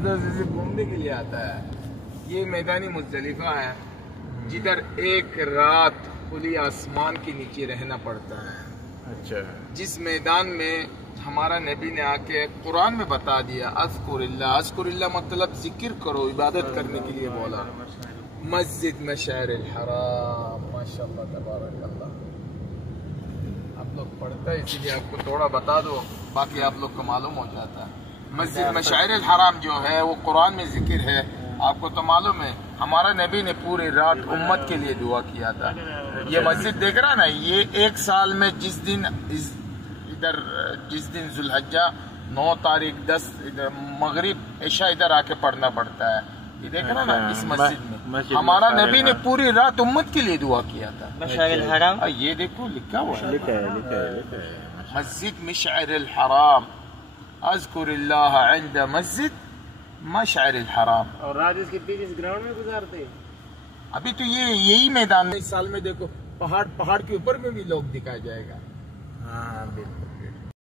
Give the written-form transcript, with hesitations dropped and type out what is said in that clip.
से घूमने के लिए आता है। ये मैदानी मुज़दलिफ़ा है जिधर एक रात खुली आसमान के नीचे रहना पड़ता है। अच्छा, जिस मैदान में हमारा नबी ने आके कुरान में बता दिया अज़्कुरिल्लाह, अज़्कुरिल्लाह मतलब जिक्र करो, इबादत करने के लिए बोला। मस्जिद मशअरिल हराम, माशाअल्लाह तबारकल्लाह। आप लोग पढ़ता है इसीलिए आपको थोड़ा बता दो, बाकी आप लोग को मालूम हो जाता है। मस्जिद मशअरिल हराम जो है वो कुरान में जिक्र है, आपको तो मालूम है। हमारा नबी ने पूरी रात उम्मत के लिए दुआ किया था। ये मस्जिद देख रहा ना, ये एक साल में जिस दिन जुल्हज्जा 9 तारीख 10 मगरिब ऐशा इधर आके पढ़ना पड़ता है। ये देख रहा ना, इस मस्जिद में हमारा नबी ने पूरी रात उम्मत के लिए दुआ किया था। मशअरिल हराम, ये देखो लिखा हुआ है, लिखा है। मस्जिद मशअरिल हराम, अज़्कुरिल्लाह इंद मस्जिद मशअरिल हराम। और रात इसके बीच इस ग्राउंड में गुजारते हैं। अभी तो ये यही मैदान में इस साल में देखो पहाड़ के ऊपर में भी लोग दिखाया जाएगा। हाँ बिल्कुल।